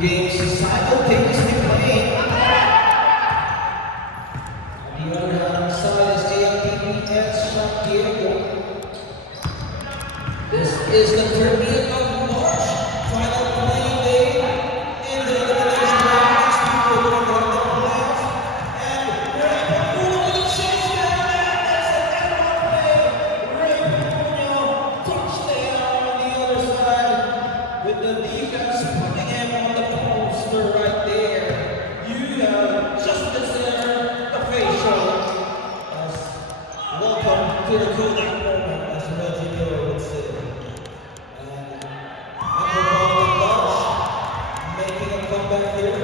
games simultaneously playing. On the other hand, side is ALTP and San Diego. This is the 30th of March, final playing day in the elimination round. Next week we're going to have the playoffs, and Ray Puno with a chase down, and that's the end of play. Ray Puno touchdown on the other side with the defense putting him on the poster right there. You have Justice there, the facial. Welcome to the Kodak moment, as Reggie Miller would say. And Metropolitan Dodge making a comeback here.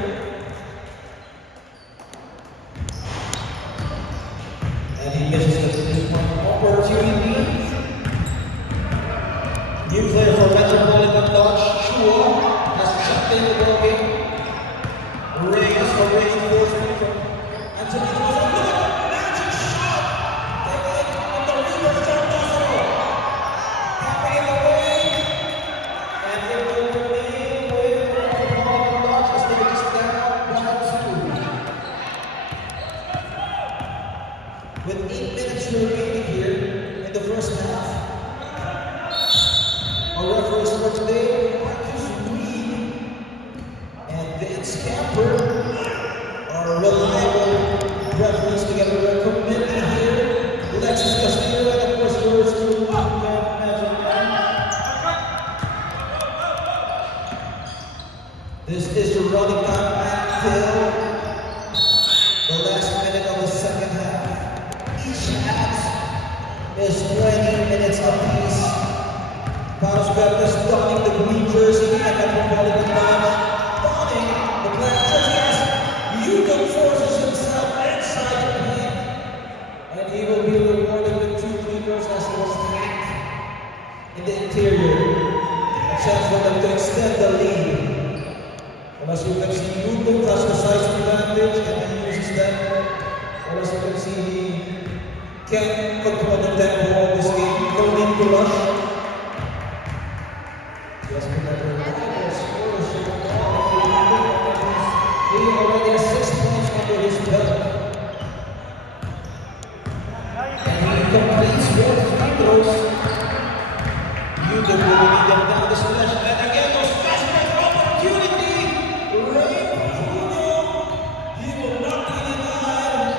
And he misses this one opportunity. New player for Metropolitan Dodge, Shua, has jumped in the ball game. Reyes for reinforcement from Anthony Cruz. Magic shot! Taking it on the reverse jump possible. Tapping it away. And it will remain with Metropolitan Dodge as they just down 1-2. With 8 minutes remaining here in the first half. Our referees for today, Marcus Reed and Vince Camper, are reliable referees together with our committee here. Alexis Castillo and of course yours to This is the running time until the last minute of the second half. Each half is 20 minutes apiece. Palos Verdes donning the green jersey and Metropolitan Dodge donning the black jersey as Yuka forces himself inside the paint. And he will be rewarded with 2 cleaners as he was tanked in the interior. A chance for them to extend the lead. And as you can see, Yuka has the size advantage and he uses that. And as you can see, he can control the tempo of this game. No need to rush. Yes, we have a scholarship. He already has 6 points under his belt. And he completes 4 free throws. You can really lead them down the stretch. And again, those fast break opportunity. Ray Puno. He will not be denied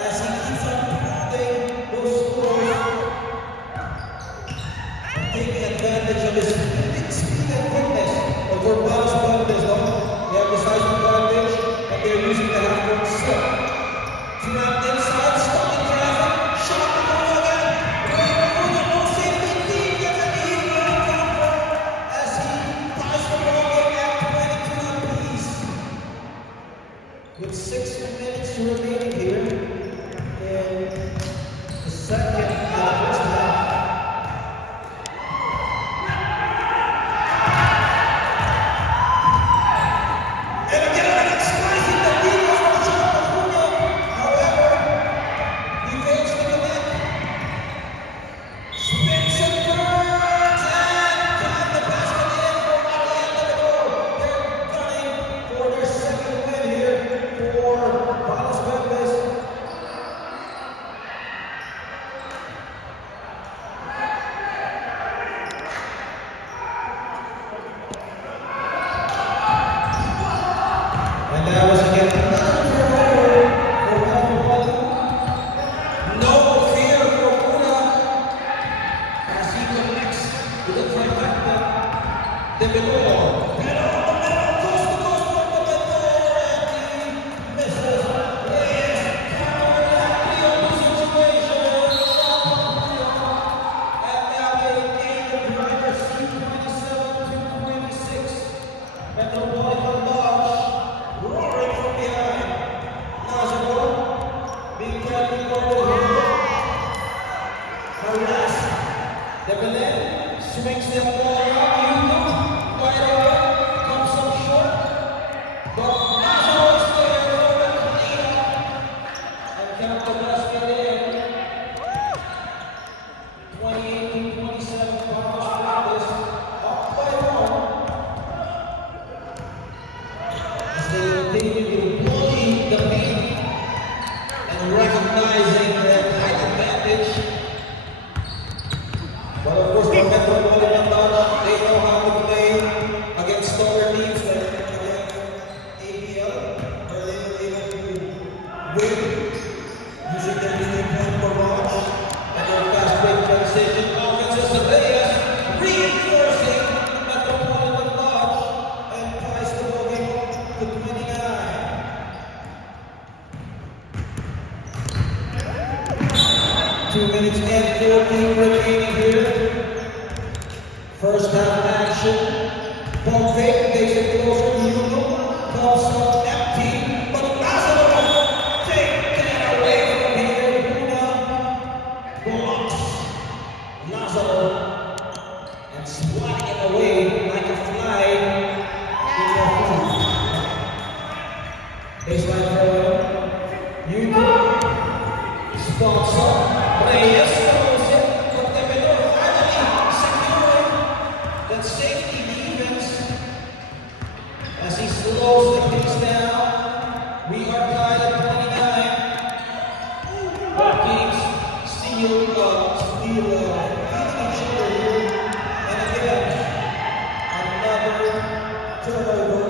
as he keeps on pounding those scores. Taking advantage of his speed and quickness over Palos Verdes. They have the size advantage, and they're using the half-court set. Trapped inside, stuck in traffic, shot the ball again. Ray Puno, no safety, deep, gets a deep counter as he ties the ball game at 22 apiece. With 6 minutes remaining here in the second half. Metropolitan Dodge roaring from behind. Nazaro being carried forward here. Harass. Dembele swings the ball around. Wide open. with safety defense, as he slows the pace down, we are tied at 29. Both teams steal each other here. And again, another turnover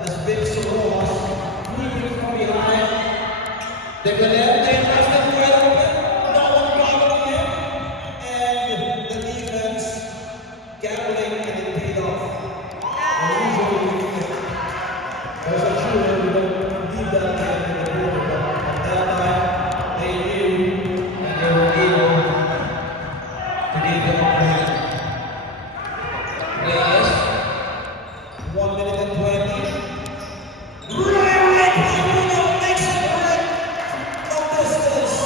as Vince Rojas moving from behind. De Galente has them wide open. No one bothering him. And the defense gambling, and it paid off. And usually there's a shooter who don't leave that game in the quarter, but that time they knew and they were able to give them a point. Yes. 1 minute and 20. Right, Bruno makes it right from distance.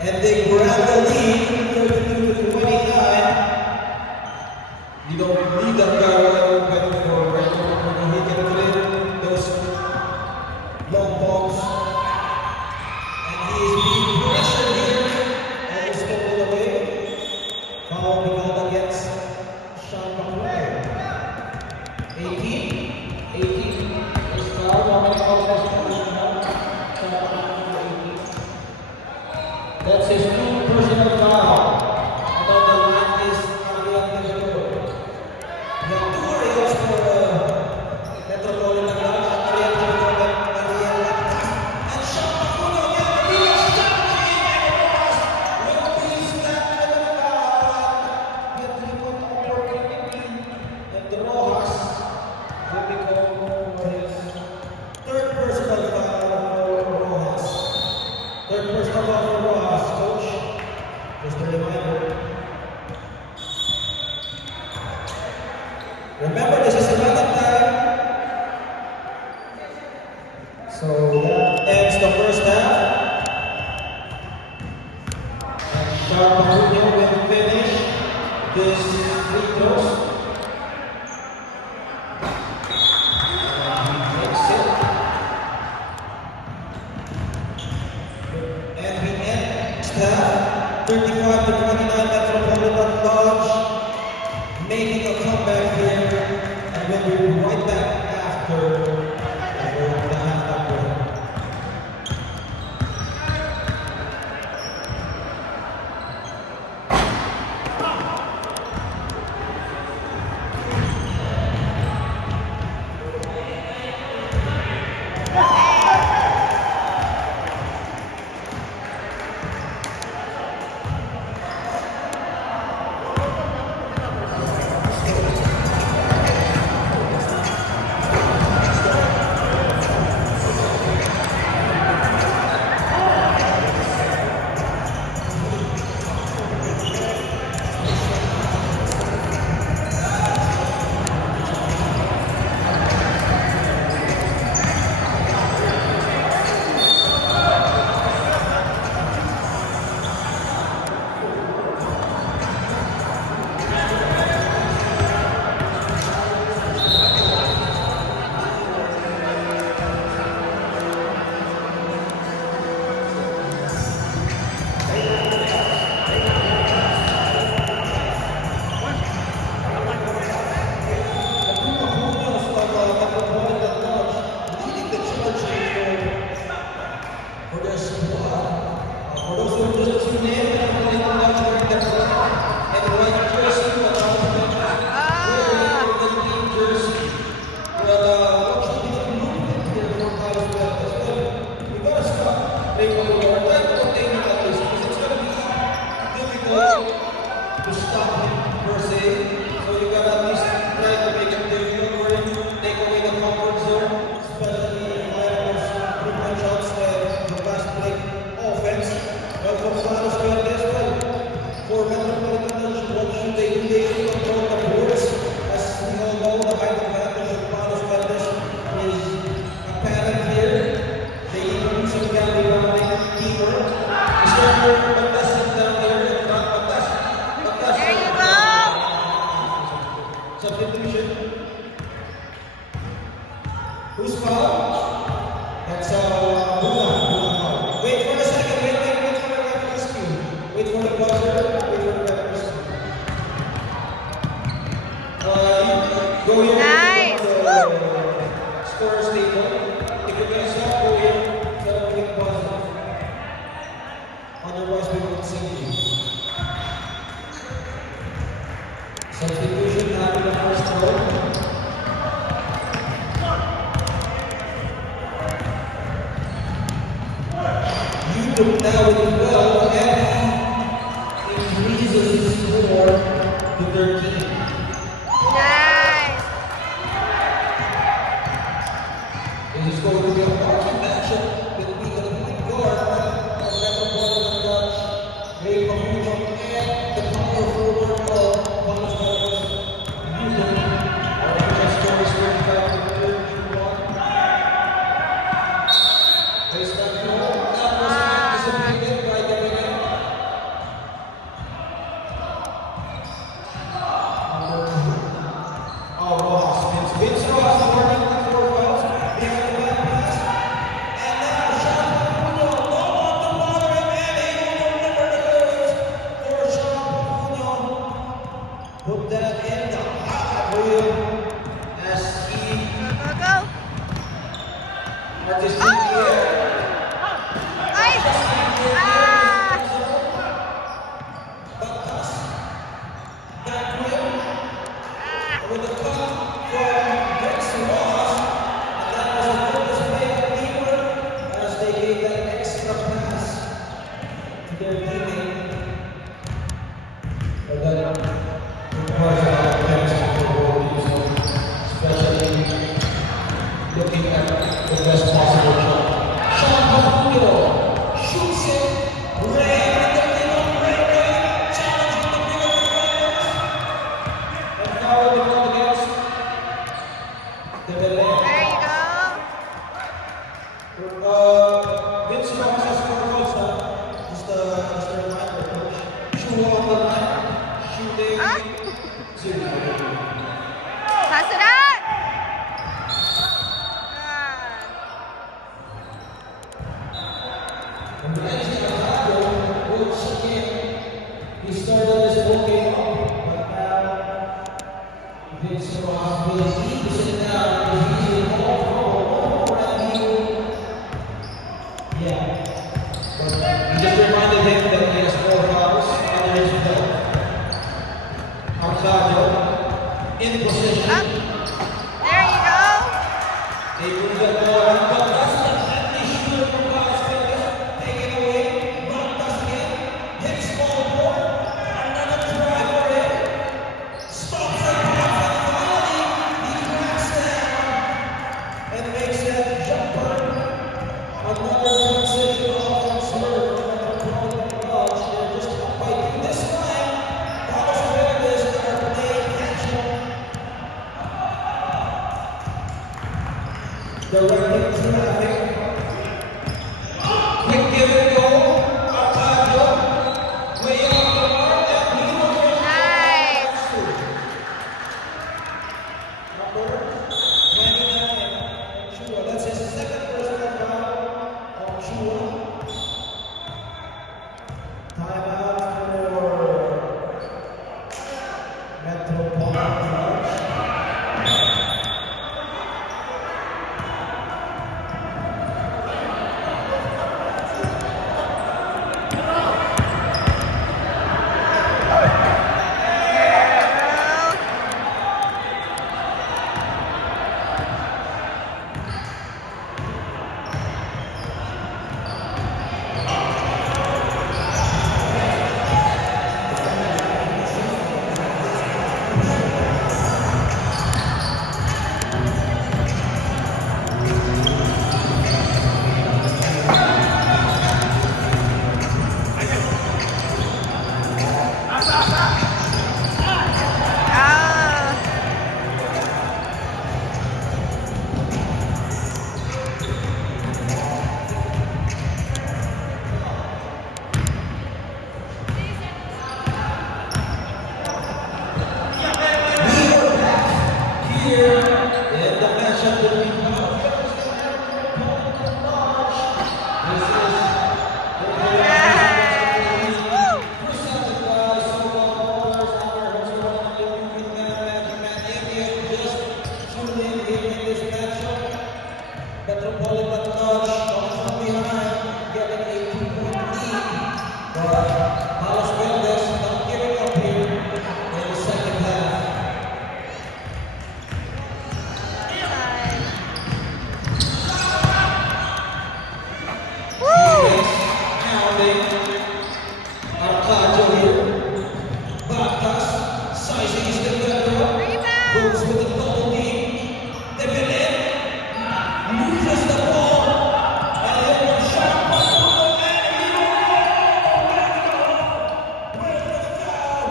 And they grab the lead, 32 to 29. You don't need that guy wide open for when he can put in those long balls. And he is being pressured here. Almost stolen away. Foul be called against Sean McCoy. 18 is foul. How many calls has he put now? That's his new personal foul. And on the line is Ariel Tejero. We have two Ariels for Metropolitan Lodge. Ariel Tejero and Ariel Lactas. And Sean McCoy again. He is stopping and Rojas will be stabbed with a foul. We have 3-point opportunity. And Rojas will be called for his third personal foul for Rojas. Third personal foul for Rojas, coach. Just a reminder. Remember, this is the running time. So that ends the first half. And Sharp Jr. will finish this free throws. And he makes it. And we end next half, 35 to 29 Metropolitan Lodge, making a comeback here, and we'll be right back after the halftime break. There you go. go here. Nice. Scorer's table. If you're gonna stop, go here. Tell them we can pause it. Otherwise, we won't see you. Substitution after the first goal. YouTube now with 12 and increases his score to 13. Nice. This is going to be a marking matchup between the point guard of Metropolitan Dutch, Ray Pahuno, and the power forward of Thomas Carlos, YouTube. Our first score is 45 to 31. Baseline goal. That was anticipated by the winner. Oh, Rojas. Vince Rojas warning the 4 fouls. Behind the back pass. And now Sean Pahuno, low on the bottom, and able to deliver the goods for Sean Pahuno. Hook that in the hot wheel as he Go. artistically Nice. with the cup from Vince Rojas, and that was a good display of teamwork as they gave that extra pass to their teammate. But that requires a lot of chemistry for both teams, especially looking at the best possible shot. Sean Pahuno shoots it. Ray, challenging the big players. And now the goal against the Belém. There you go. Vince Rojas has 4 goals now. Just a reminder, coach. Shoot on the line. Shooting. Huh? 0. Pass it out. And Vince Rojas once again, he started this whole game up, but now Vince Rojas will need to sit down because he's in all and he will, yeah. But he just reminded him that he has 4 fouls under his belt. Arcadio in position. Up. There you go. They move the ball around, but that's an empty shooter from Las Vegas. Taken away. Montas again. Hits ball board. Another try for him. Stops the pass and finally he cracks down and makes that jumper. Another transition offense here from Metropolitan Dutch. They're just up by 2 this time. Palos Verdes are playing catch up. Directing traffic. Quick give and go. Arcadio. Way off the mark. And he will finish Nice. number 29. Chua. That's his second personal foul on Chua. Timeout for Metropolitan Dutch. Just goes with the double team. Dembele loses the ball. And then a shot by Bruno, and he where's the foul?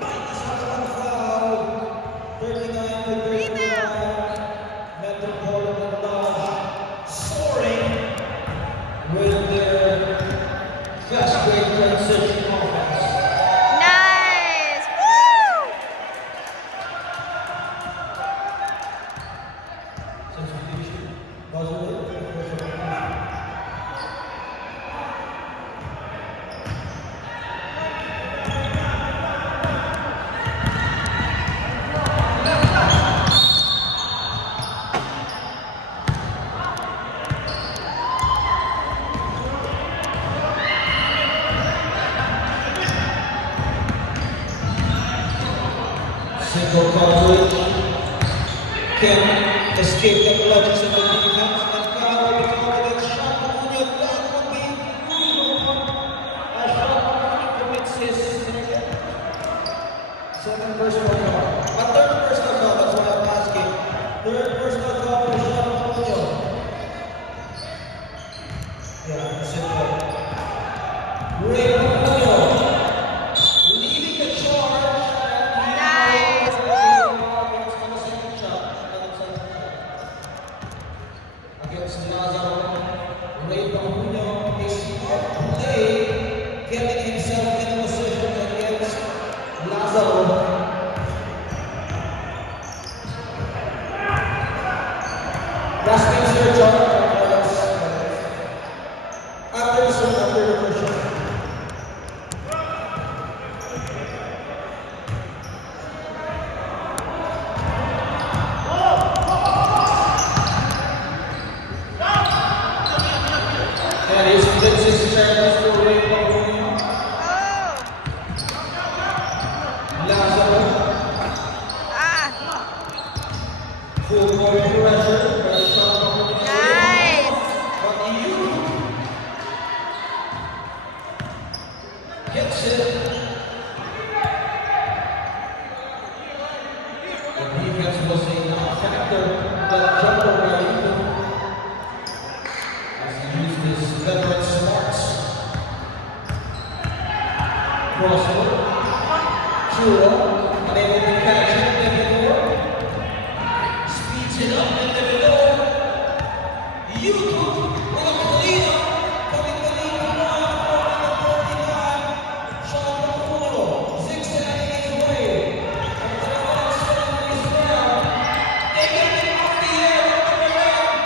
Minus one foul. 39 to 35. Metropolitan Lodge soaring with their fast break transition offense. Nice. Woo! Substitution. Buzzer. Single coverage. Can escape the clutches of the defense. And foul because of that shot. Acuna, that would be crucial. As Acuna commits his second personal foul. A third personal foul, that's why I'm asking. Third personal foul for Sean Acuna. Yeah, that's it. Ray Acuna leading the charge. Nice. Woo! Against Lazaro, Ray Pahuno is out play, getting himself in position against Lazaro. Last thing, Sir John. After the question. And he splits his chance to Ray Pahuno. Oh. Lazaro, Ah. full court pressure, but Sean Pahuno. Nice. But you gets it. The defense was a non-factor, but jumper by you as he used his veteran smarts. Crossover. Churro, unable to catch it, Devidor. Speeds it up, and Devidor. YouTube with a Molina coming to lead the line for the 39. Sean Pahuno zigzagging his way. And the next one is down. They get it off the air with the rebound.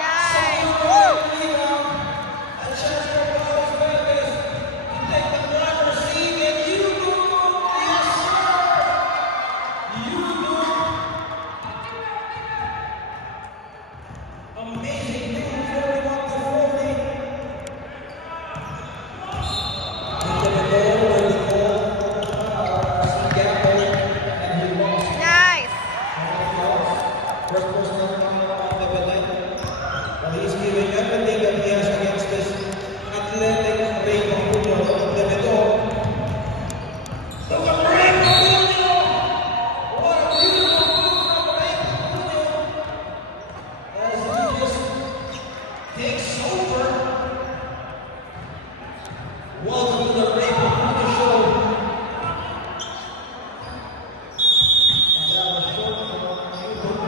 Nice. Second rebound. A chance for Carlos Vegas to take the driver's seat, and you do. Yes, sir. You do. Amazing move, 41 to 40. Into the goal with the ball. Gamble, and he lost. Nice. First personal foul on the Belay. But he's giving everything that he has against this athletic Ray Pahuno of the middle. Look at Ray Pahuno! What a beautiful move from Ray Pahuno! As he just takes over. Welcome to the Ray Pahuno Show. And that was short for YouTube.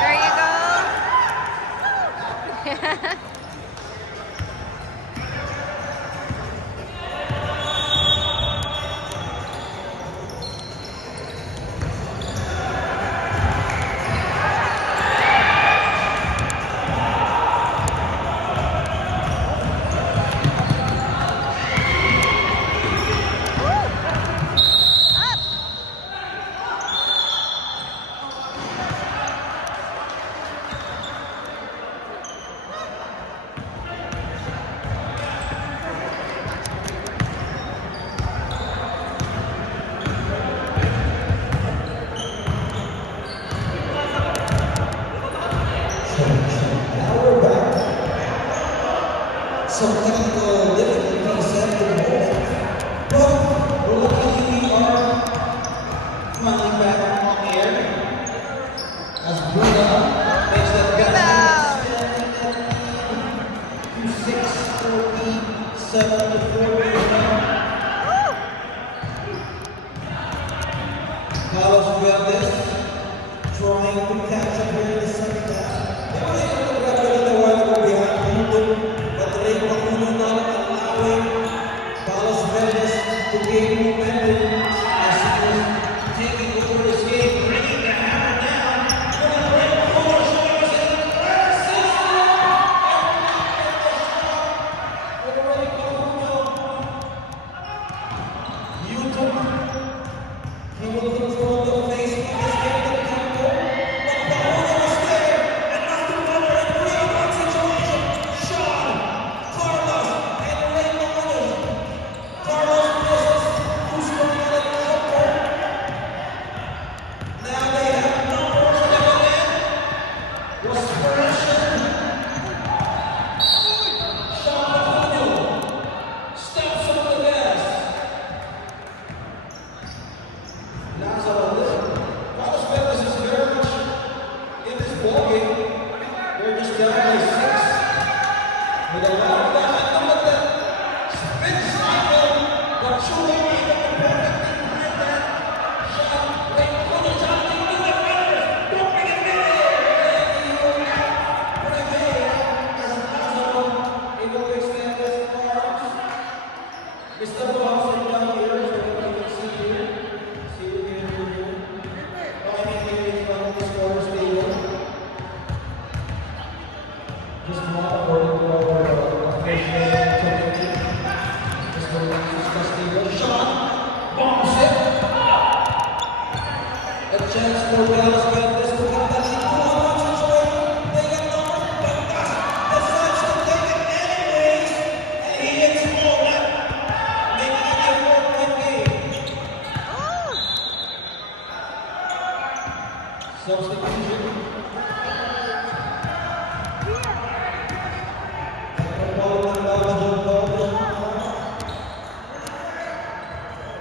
There you go. some technical difficulties at the moment. But Luckily, we are finally back on air. As Bruno makes that Wow. 6:47 to 4. Carlos Valdez trying to catch up here in the second half. They were able to grab it in the while ago behind Puno, but Ray Pacuno not allowing Carlos Valdez to gain momentum as he was taking over this game, bringing the hammer down. Ray Pacuno showing us that Ray Pacuno. YouTube. He will control the face of this game to Puno, but Pacuno was there and not to wonder a 3-on-1 situation. Sean, Carlos, and Ray Pacuno. Carlos misses. Who's going to let it over? Now they have numbers. Was pressure. Sean Pacuno steps up the gas. Lazaro, Carlos Valdez is very much in this ballgame. They're just down by 6. With a lot of time, and look at that spin cycle. But Chulo able to perfectly behind that shot. Ray Pacuno trying to do the fingers. Don't bring it in. As Lazaro able to extend his arms. Mr. Boston down here is what you can see here. See what we can do here. Climbing here in front of the scorer's table. Just not according to our official activity. Mr. Castillo shot. Bombs it. A chance for Dallas Valdez to get that 2-on-1 situation. They got numbers, but Gus decides to take it anyways. And he hits home net, making it a 4-point game. Substitution.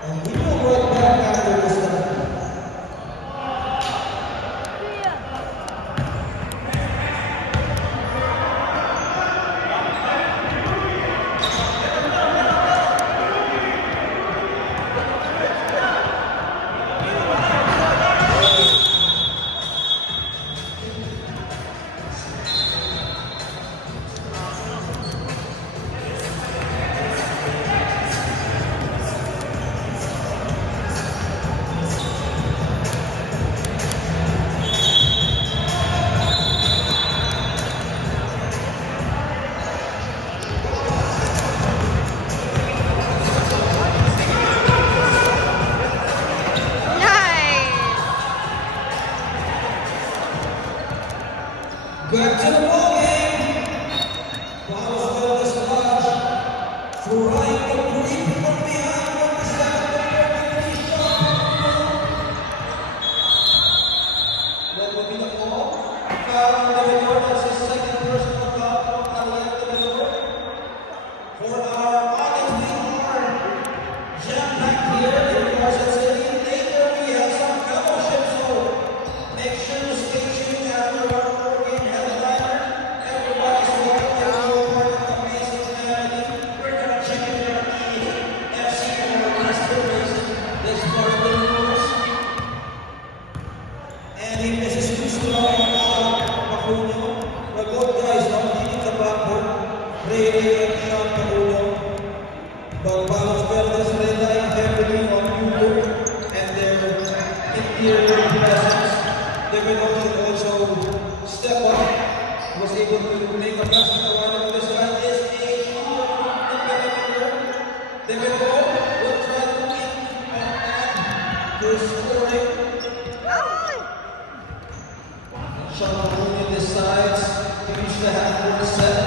And we will right back after this time. Nice. Back to the ball game. Carlos Valdez Lodge trying to creep from behind from the stand. That will be the call. Foul on the Lord. That's his second personal foul on the left of the Lord. For our audience, we are jam-packed here in Carson City. Later, we have some fellowship, so make sure to stay tuned after our 4-game headliner. Everybody's welcome to be part of the amazing family. We're going to check in our EFC or Master Race. That's part of the rules. And he misses too strong. Pacuno. The good guys not leading the backboard. Ray and Sean Pacuno. But Carlos Valdez relying heavily on YouTube and their interior presence. Devin Ocean also step up. Was able to make a basket on one of the side. Is a shooter from the perimeter. Devin will try to keep to scoring. Sean Pacuno decides to use the half-court set,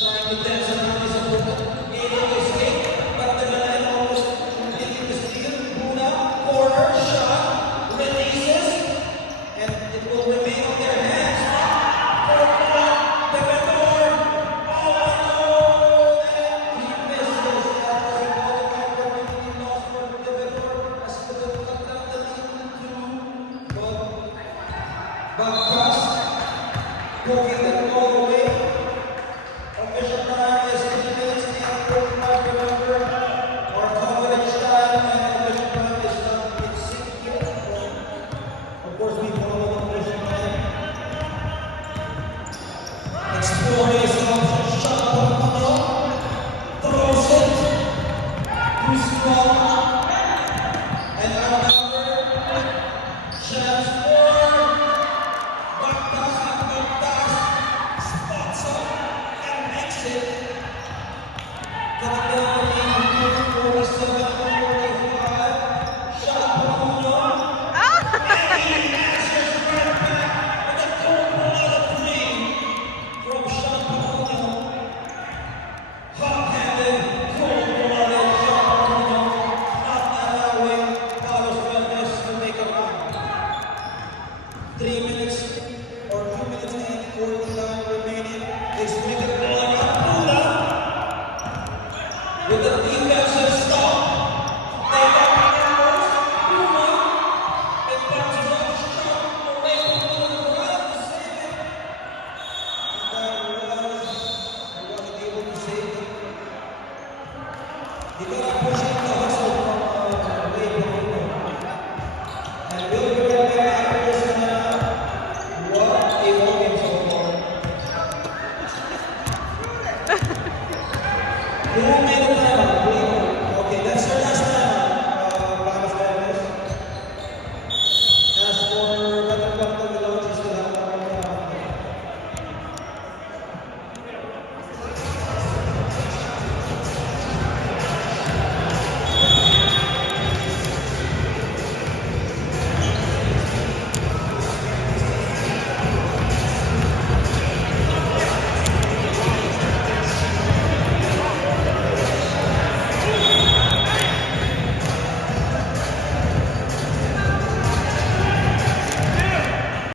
trying to tension out his opponent, able to escape, but the man almost completing the steal. Buna, corner, shot, releases, and it will remain on their hands. For the Vendor, oh no! Backus poking the ball away. Official time is 3 minutes and 45, remember. Our coverage time and official time is not in sync yet. Of course, we follow the official time. Explores shot Pampano. Throws it. Too strong. And another chance for Backus and Backus spots up and makes it. Coming down in 47-45. Shot Pampano. Oh! And he answers right back with a cold-blooded three from Sean Pampano. Hot-handed, cold-blooded Sean Pampano. Not allowing Carlos Valdez to make a run. 3 minutes Or 2 minutes and 49 remaining. They swing it